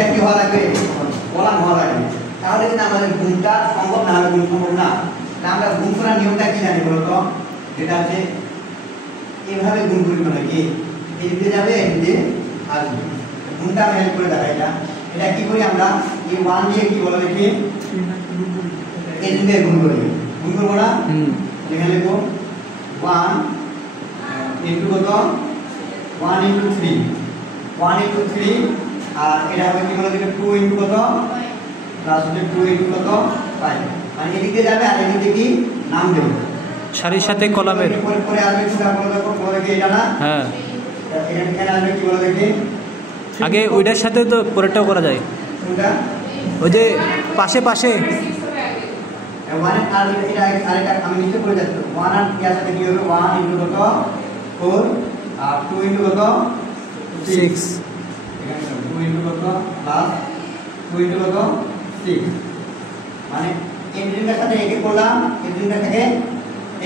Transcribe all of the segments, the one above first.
এটা কি হওয়া লাগবে কলাম হওয়া লাগবে তাহলে কিন্তু আমাদের গুণটা সম্ভব না হবে গুণ সম্ভব না আমরা গুণ করার নিয়মটা কি জানি বলতো যেটা আছে এইভাবে গুণ করি মানে কি এই দিকে যাবে এই দিকে আসবে গুণটা আমি হেল্প করে দেখাই এটা কি করি আমরা এই 1 দিয়ে কি বলে দেখি এই দিকে গুণ করি গুণ করব না এখানে লিখো 1 ইনটু কত 1 ইনটু 3 1 ইনটু 3 আর এটা হবে কি বলে দেখি 2 ইনটু কত প্লাস 2 ইনটু কত 5 মানে এদিকে যাবে আর এদিকে কি নাম দেব সারির সাথে কলামের পরে আসবে কি বলে দেখো বলে দেখি এটা না হ্যাঁ এটা এখানে আসবে কি বলে দেখি আগে ওইটার সাথে তো পরেরটাও করা যায় কোনটা ওই যে পাশে পাশে 1 আর এটা আরেকটা আমি নিচে করে যাচ্ছি 1 আর এর সাথে কি হবে 1 ইনটু কত 4 আর 2 ইনটু কত 6 এখানে 2 ইনটু কত প্লাস 2 ইনটু কত 6 মানে এন্ট্রিটার সাথে একে করলাম এন্ট্রিটা থেকে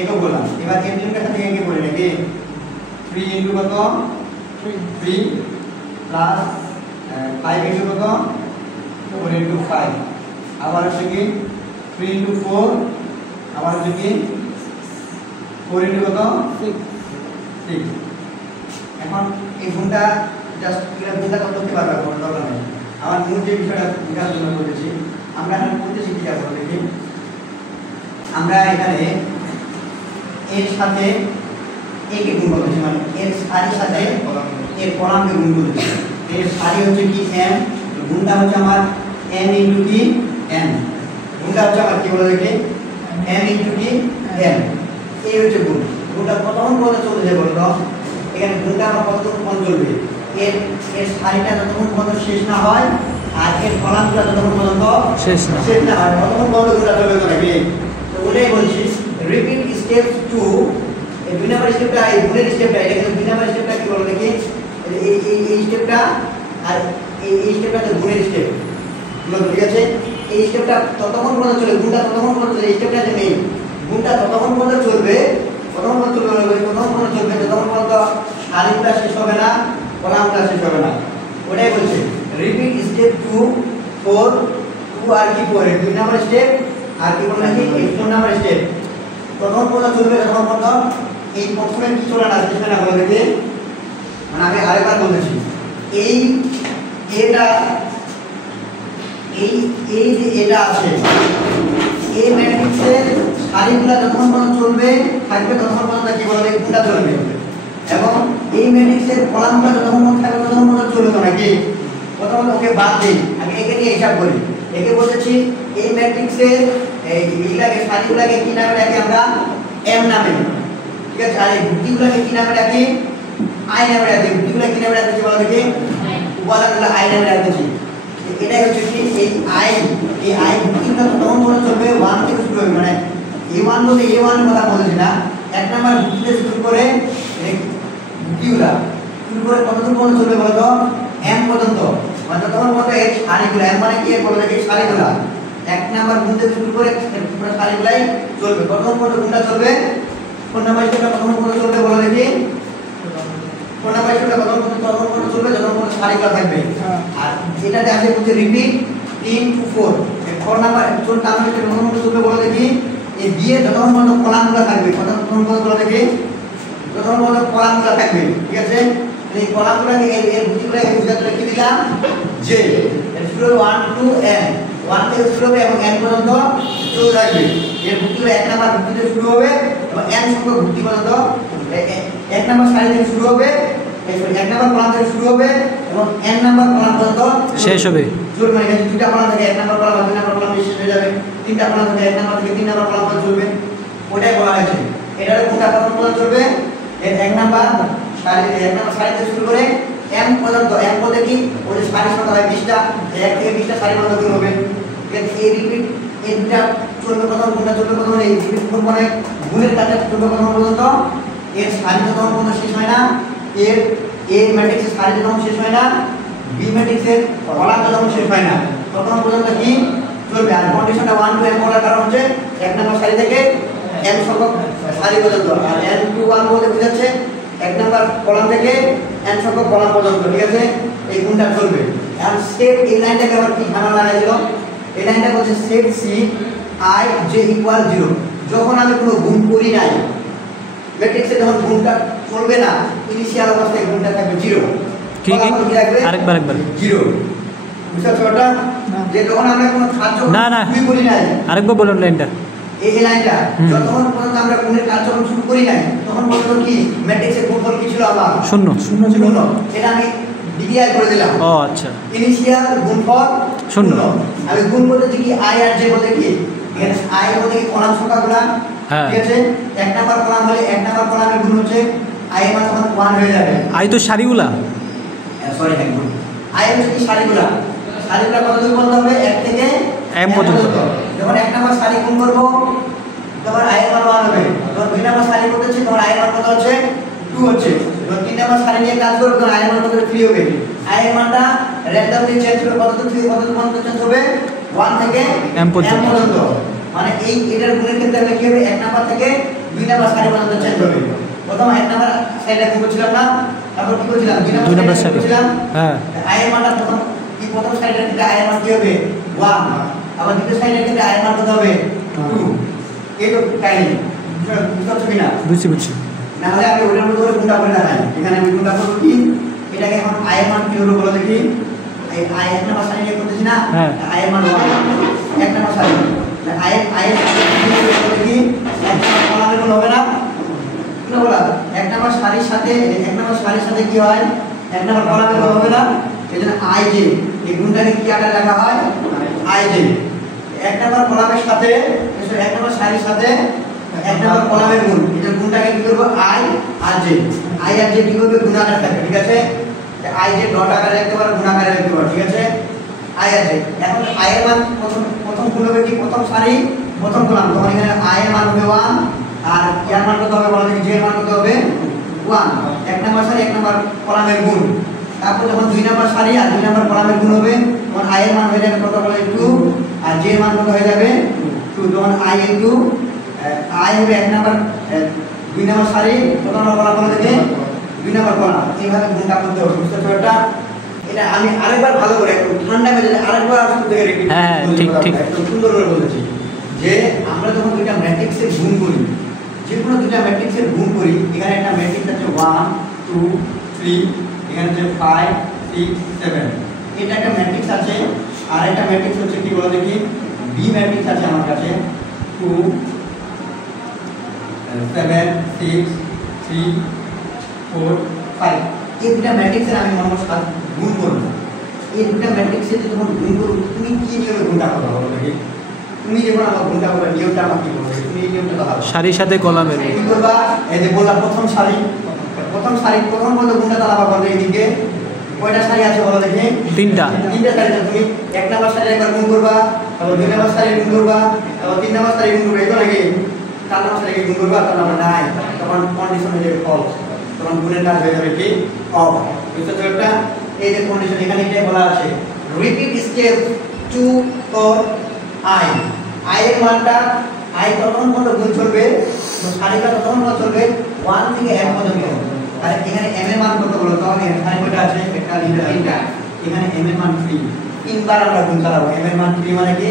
একে করলাম এবার এন্ট্রিটার সাথে একে করে নাকি 3 ইনটু কত 3 প্লাস 5 ইনটু কত 4 ইনটু 5 আবার হচ্ছে কি 3 ইনটু 4 আবার হচ্ছে কি 4 ইনটু কত 6 এখন এই গুণটা জাস্ট এটা গুণটা করতে পারবে কোনো দরকার নেই আমার মূল যে বিষয়টা বিকাশ জন্য বলেছি আমরা এখানে করতে শিখি যাব দেখি আমরা এখানে এর সাথে একে গুণ করতেছি মানে এর সারির সাথে এর কলামকে গুণ করতেছি এর সারি হচ্ছে কি n গুণটা হচ্ছে আমার n ইনটু কি n গুণটা হচ্ছে আমার কি বলে দেখি n ইনটু কি n এই হচ্ছে গুণ গুণটা কতক্ষণ পর্যন্ত চলছে বলতো এখানে গুণটা আমার কতক্ষণ পর্যন্ত চলবে এর সারিটা যতক্ষণ পর্যন্ত শেষ না হয় আর এর কলামটা যতক্ষণ পর্যন্ত শেষ না হয় ততক্ষণ পর্যন্ত গুণটা চলবে তো নাকি তো ওটাই বলছি রিপিট স্টেপ 2 এই দুই নাম্বার স্টেপটা এই গুণের স্টেপটা এটা কিন্তু দুই নাম্বার স্টেপটা কি বলে দেখি এই স্টেপটা আর এই স্টেপটা গুণের স্টেপ ঠিক আছে এই স্টেপটা ততক্ষণ পর্যন্ত চলে গুণটা ততক্ষণ পর্যন্ত এই স্টেপটা যে নেই গুণটা ততক্ষণ পর্যন্ত চলবে ততক্ষণ পর্যন্ত চলবে যতক্ষণ পর্যন্ত সারিটা শেষ হবে না কলামটা শেষ হবে না ওটাই বলছে রিপিট স্টেপ 2 4 2 আর কি 4 দুই নাম্বার স্টেপ আর কি বলে নাকি এই 4 নাম্বার স্টেপ ততক্ষণ পর্যন্ত চলবে যতক্ষণ পর্যন্ত এই প্রথমে কি চলে না শেষ না বলে দেখি মানে আমি আরেকবার বলতেছি এই এটা এই যে এটা আছে এই ম্যাট্রিক্সের সারিগুলো যতক্ষণ পর্যন্ত চলবে থাকবে ততক্ষণ পর্যন্ত কি বলে গুণটা চলবে এবং এই ম্যাট্রিক্সের কলামগুলো যতক্ষণ পর্যন্ত থাকবে ততক্ষণ পর্যন্ত চলবে তো নাকি প্রথমত ওকে বাদ দিই আগে একে নিয়ে হিসাব করি একে বলতেছি এই ম্যাট্রিক্সের এইগুলাকে সারিগুলোকে কি নামে ডাকি আমরা m নামে ঠিক আছে আর এই ভুক্তিগুলোকে কি নামে ডাকি i নামে ডাকি ভুক্তিগুলো কি নামে ডাকি বলা দেখি উপাদানগুলো i নামে ডাকি এটাই হচ্ছে কি এই i ভুক্তিগুলো তখন মনে চলবে 1 থেকে শুরু হবে মানে a1 বলতে a1 এর কথা বলছি না এক নাম্বার ভুক্তি থেকে শুরু করে এই ভুক্তিগুলো শুরু করে কতদূর পর্যন্ত চলবে বলতো m পর্যন্ত মানে তখন পর্যন্ত এই সারিগুলো m মানে কি বলে দেখি সারিগুলো এক নাম্বার গুণ থেকে শুরু করে পুরো সারিগুলাই চলবে কতক্ষণ পর্যন্ত গুণটা চলবে কোন নাম্বার স্টেপটা কতক্ষণ পর্যন্ত চলবে বলে দেখি কোন নাম্বার স্টেপটা কতক্ষণ পর্যন্ত চলবে যতক্ষণ পর্যন্ত সারিগুলো থাকবে আর এটাতে আসে হচ্ছে রিপিট 3 to 4 এই 4 নাম্বার চল নাম্বার স্টেপ কতক্ষণ পর্যন্ত চলবে বলে দেখি এই দিয়ে যতক্ষণ পর্যন্ত কলামগুলো থাকবে কতক্ষণ পর্যন্ত বলে দেখি যতক্ষণ পর্যন্ত কলামগুলো থাকবে ঠিক আছে এই কলামগুলোকে এর ভুক্তিগুলোকে বুঝাতে লিখে দিলাম যে শুরু 1 to n 1 থেকে শুরু হবে এবং n পর্যন্ত চলতে থাকবে এর ভুক্তিগুলো এক নাম্বার ভুক্তি থেকে শুরু হবে এবং n সংখ্যক ভুক্তি পর্যন্ত এক নাম্বার সারি থেকে শুরু হবে এক নাম্বার কলাম থেকে শুরু হবে এবং n নাম্বার কলাম পর্যন্ত শেষ হবে চলবে মানে এখানে দুইটা কলাম থেকে এক নাম্বার কলাম দুই নাম্বার কলাম শেষ হয়ে যাবে তিনটা কলাম থেকে এক নাম্বার থেকে তিন নাম্বার কলাম পর্যন্ত চলবে ওটাই বলা হয়েছে এটার কোনটা কত পর্যন্ত চলবে এর এক নাম্বার সারি এক নাম্বার সারি থেকে শুরু করে m পর্যন্ত m বলতে কি ওই সারি সংখ্যা হয় 20টা 1 থেকে 20টা সারি পর্যন্ত গুণ হবে এই রিপিট এই দুটা চলবে কত গুণটা চলবে কত এই রিপিট গুণ মানে গুণের কাজটা চলবে কত পর্যন্ত এর সারি যতক্ষণ পর্যন্ত শেষ হয় না এর a ম্যাট্রিক্সের সারি যতক্ষণ শেষ হয় না b ম্যাট্রিক্সের কলাম যতক্ষণ শেষ হয় না ততক্ষণ পর্যন্ত কি চলবে আর কন্ডিশনটা 1 to m বলার কারণ হচ্ছে এক নাম্বার সারি থেকে n সংখ্যক সারি পর্যন্ত আর n to 1 বলতে বোঝাচ্ছে এক নাম্বার কলাম থেকে n সংখ্যক কলাম পর্যন্ত ঠিক আছে এই গুণটা চলবে আর সেট এই লাইনটাকে আবার কি ঝামেলা লাগাই দিল, এই লাইনটা বলছে set C I J equal 0। যখন আমি কোনো গুণ করি নাই, ম্যাট্রিক্সে যখন গুণটা চলবে না, ইনিশিয়াল অবস্থায় গুণটা থাকবে 0। কি আরেকবার 0। বুঝতে পারছো? যে যখন আমরা কোনো কার্যক্রম শুরু করি নাই, আরেকবার বলুন লাইনটা। এই লাইনটা যতক্ষণ পর্যন্ত আমরা গুণের কার্যক্রম শুরু করি নাই, তখন পর্যন্ত কি ম্যাট্রিক্সের গুণফল কি ছিল? আমার শূন্য। এটা আমি ডিডিআই করে দিলাম। ও আচ্ছা, ইনিশিয়াল গুণফল শূন্য। আমি গুণ করতেছি কি আই আর জে বলতে কি, এখানে আই বলতে কি কলাম সংখ্যাগুলো, ঠিক আছে? এক নাম্বার কলাম হলে এক নাম্বার কলামের গুণ হচ্ছে আই এর মান তখন 1 হয়ে যাবে। আই তো সারিগুলা, সরি হ্যাঁ, আই হচ্ছে কি সারিগুলা কত দূর বলতে হবে? 1 থেকে m পর্যন্ত। যখন এক নাম্বার সারি গুণ করব তখন আই এর মান 1 হবে। যখন দুই নাম্বার সারি করতেছি তখন আই এর মান কত হচ্ছে? 2 হচ্ছে। যখন তিন নাম্বার সারি নিয়ে কাজ করব তখন আই এর মান কত? 3 হবে। আই এর মানটা র্যান্ডমলি চেঞ্জ হবে, কত দূর থেকে কত দূর পর্যন্ত চেঞ্জ হবে? 1 থেকে m পর্যন্ত। মানে এটার গুণের ক্ষেত্রে আমরা কি হবে? এক নাম্বার থেকে দুই নাম্বার সারি পর্যন্ত চেঞ্জ হবে। প্রথম এক নাম্বার সারিটা গুণ করছিলাম না, তারপর কি করছিলাম? দুই নাম্বার সারি করছিলাম। হ্যাঁ, আই এর মানটা প্রথম সারিটার ক্ষেত্রে আই এর মান কি হবে? 1। আবার দ্বিতীয় সারিটার ক্ষেত্রে আই এর মান কত হবে? 2। এই তো কাহিনী। বুঝতে পারছো কিনা? বুঝছি। না হলে আমি ওটার মধ্যে গুণটা করে দেখাই। এখানে আমি গুণটা করব কি, এটাকে এখন আই এর মান কি হলো বলো দেখি। এই আই এক নাম্বার সারি নিয়ে করতেছি না, আই এর মান 1 এক নাম্বার সারি। আই এর দেখি এক নাম্বার কলামের গুণ হবে না, কি বলা? এক নাম্বার সারির সাথে কি হয়? এক নাম্বার কলামের গুণ হবে না, এজন্য আই জে এই গুণটাকে কি আকারে লেখা হয়? I J. এক নাম্বার কলামের সাথে, এক নাম্বার সারির সাথে এক নাম্বার কলামের গুণ, এই গুণটাকে কি করব? আই আর জে। আই আর জে কি করবে? গুণ আকারে থাকবে, ঠিক আছে? আই জে ডট আকারে লিখতে পারো, গুণ আকারে লিখতে পারো, ঠিক আছে? আই আর জে। এখন আই এর মান প্রথম গুণ হবে কি? প্রথম সারি প্রথম কলাম, তখন এখানে আই এর মান হবে 1 আর ইয়ার মান কত হবে বলো দেখি? জে এর মান কত হবে? 1। এক নাম্বার সারি এক নাম্বার কলামের গুণ। তারপর যখন দুই নাম্বার সারি আর দুই নাম্বার কলামের গুণ হবে, তখন আই এর মান হয়ে যাবে কত বলে? 2 আর জে এর মান কত হয়ে যাবে? 2। তখন আই ইনটু আই হবে এক নাম্বার দুই নাম্বার সারি কত নাম্বার কলাম বলে দেখে? দুই নাম্বার কলাম। এইভাবে গুণটা করতে হবে, বুঝতে পারছো? এটা আমি আরেকবার ভালো করে একটু ঠান্ডা মেজাজে আরেকবার শুরু থেকে রেখে ঠিক একদম সুন্দর করে বলেছি যে আমরা যখন দুইটা ম্যাট্রিক্সের গুণ করি, যে কোনো দুইটা ম্যাট্রিক্সের গুণ করি, এখানে একটা ম্যাট্রিক্স আছে 1 2 3, এখানে হচ্ছে 5 6 7, এটা একটা ম্যাট্রিক্স আছে। আর একটা ম্যাট্রিক্স হচ্ছে কি বলো দেখি? বি ম্যাট্রিক্স আছে আমার কাছে 2 7 6 3 4 5। এই দুটা ম্যাট্রিক্সের আমি নমস্কার গুণ করব। এই দুটা ম্যাট্রিক্সের যখন গুণ করব, তুমি কি নিয়মে গুণটা করবে বলো দেখি? তুমি যখন আমার গুণটা করবে, নিয়মটা আমার কি বলবে? তুমি এই নিয়মটা দাও। সারির সাথে কলামের কি করবা? এই যে বললাম প্রথম সারি প্রথম বলতে গুণটা দাঁড়াবা বলতে এইদিকে কয়টা সারি আছে বলো দেখি? 3টা সারি। তুমি এক নাম্বার সারি একবার গুণ করবা, তারপর দুই নাম্বার সারি গুণ করবা, তারপর তিন নাম্বার সারি গুণ করবা, এই তো নাকি? চার নাম্বার সারি গুণ করবা, তার নাম্বার নাই, তখন কন্ডিশন হয়ে যাবে ফলস, তখন গুণের কাজ হয়ে যাবে কি? অফ। বুঝতে পারছো? একটা এই যে কন্ডিশন এখানে এটাই বলা আছে, repeat step 2 for I. I এর মানটা আই তখন পর্যন্ত গুণ চলবে, তো সারিটা তখন পর্যন্ত চলবে 1 থেকে m পর্যন্ত। আর এখানে m এর মান কত বলো তো? আমি সারি কয়টা আছে? একটা তিনটা। এখানে m এর মান 3, তিনবার আমরা গুণ চালাবো। m এর মান 3 মানে কি?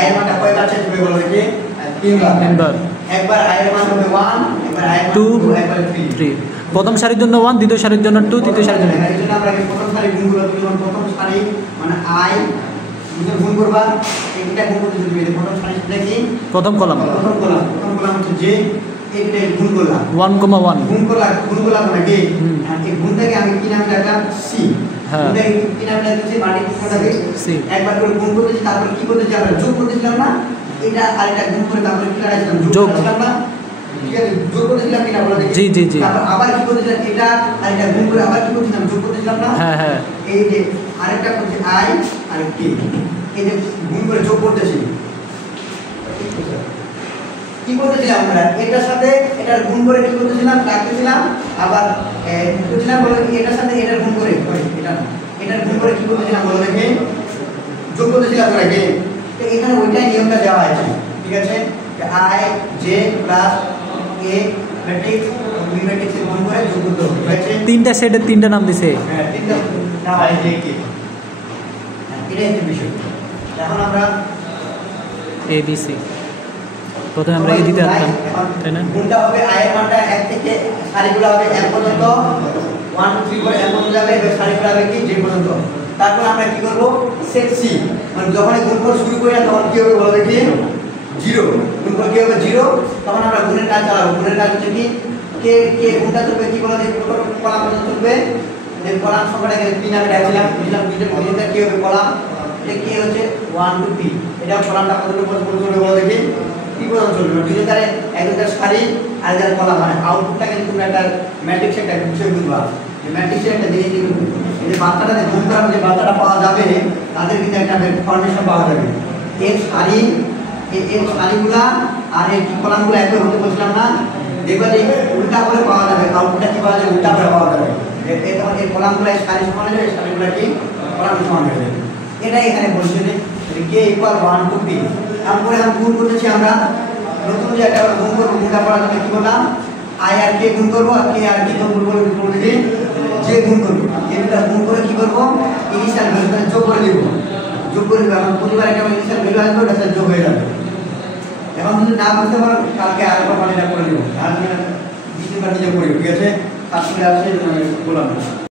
i এর মানটা কয়বার চেঞ্জ হবে বলো দেখি? তিনবার। একবার i এর মান হবে 1, একবার i এর মান 2, একবার 3। প্রথম সারির জন্য 1, দ্বিতীয় সারির জন্য 2, তৃতীয় সারির জন্য। এর জন্য আমরা প্রথম সারি গুণ করব। যখন প্রথম সারি মানে i গুণ করবা, এইটা গুণ করতে দিবে। প্রথম সারি দেখি প্রথম কলাম হচ্ছে যে এইটা গুণ করলাম 1,1 গুণ করলাম নাকি? আর এই গুণটাকে আমি কি নাম রাখলাম? সি। হ্যাঁ, এটাকে কি নাম রাখছি? মাল্টিপ্লিকেশনটাকে সি। একবার করে গুণ করতেছি, তারপর কি করতেছি? আমরা যোগ করতেছিলাম না? এটা আর এটা গুণ করে তারপরে কি লাগাইছিলাম? যোগ করলাম না? ঠিক আছে, যোগ করতেছিলাম কিনা বলো দেখি? জি। তারপর আবার কি করতেছিলাম? এটা আর এটা গুণ করে আবার কি করতেছিলাম? যোগ করতেছিলাম না? হ্যাঁ। এই যে আরেকটা করছি আই আর কে, এই যে গুণ করে যোগ করতেছি। কি করতেছিলাম আমরা? এটার সাথে এটার গুণ করে কি করতেছিলাম? রাখতেছিলাম। আবার করতেছিলাম বলো এটার সাথে এটার গুণ করে এটার গুণ করে কি করতেছিলাম বলো দেখি? যোগ করতেছিলাম আমরা কে। তো এখানে ওইটাই নিয়মটা দেওয়া আছে, ঠিক আছে? I J plus A matrix B ম্যাট্রিক্সের গুণ করে যোগ করতে হবে, ঠিক আছে? তিনটা সেটের তিনটা নাম দিছে। হ্যাঁ, তিনটা নাম আই জে কে। এটাই হচ্ছে বিষয়। এখন আমরা এ বি সি প্রথমে আমরা এ দিতে পারতাম, তাই না? গুণটা হবে i এর মানটা 1 থেকে সারিগুলো হবে m পর্যন্ত, 1 2 3 4 m পর্যন্ত যাবে, এবার সারিগুলো হবে কি j পর্যন্ত। তারপর আমরা কি করব, সেট c, মানে যখন গুণফল শুরু করি না তখন কি হবে বলো দেখি, 0। গুণফল কি হবে 0, তখন আমরা গুণের কাজ চালাবো। গুণের কাজ হচ্ছে কি, কে কে গুণটা চলবে কি বলো দেখি, কলাম পর্যন্ত চলবে। এই কলাম সংখ্যাটা এখানে 3 আমি ডাকছিলাম, বুঝলাম দুইটা কি হবে কলাম, এটা কি হচ্ছে 1 2 3, এটা কলামটা কতটুকু পর্যন্ত চলবে বলো দেখি, কি পর্যন্ত চলবে, দুই দ্বারে একটার সারি আর যার কলাম, মানে আউটপুটটা কিন্তু তোমরা একটা ম্যাট্রিক্সের একটা বিষয় বুঝবা। এই ম্যাট্রিক্সের একটা জিনিস, এই যে বার্তাটাতে গুণ করা যে বার্তাটা পাওয়া যাবে, তাদের কিন্তু একটা ফরমেশন পাওয়া যাবে। এর সারি, এর সারিগুলা আর এর কি কলামগুলো একই হতে বলছিলাম না, দেখবা যে উল্টা করে পাওয়া যাবে, আউটপুটটা কি পাওয়া যাবে, উল্টা করে পাওয়া যাবে। এর কলামগুলো এই সারি সমান হয়ে যাবে, সারিগুলো কি কলাম সমান হয়ে যাবে। এটাই এখানে বলছে যে কে ইকুয়াল 1 টু p। তারপরে আমরা গুণ করতেছি, আমরা নতুন যে একটা গুণ করব, গুণটা করার জন্য কি করলাম, i আর k গুণ করব, আর k আর কি গুণ করব যে j গুণ করব। এটা গুণ করে কি করব, ইনিশিয়াল ভ্যালুটা যোগ করে দেব, যোগ করে দেব। এখন প্রতিবার একটা ইনিশিয়াল ভ্যালু আসবে, ওটা সাথে যোগ হয়ে যাবে। এখন যদি না বুঝতে পারো কালকে আরেকবার পানিটা করে দেব, আর দ্বিতীয়বার নিজে করি, ঠিক আছে? 7 মিনিট আছে বললাম।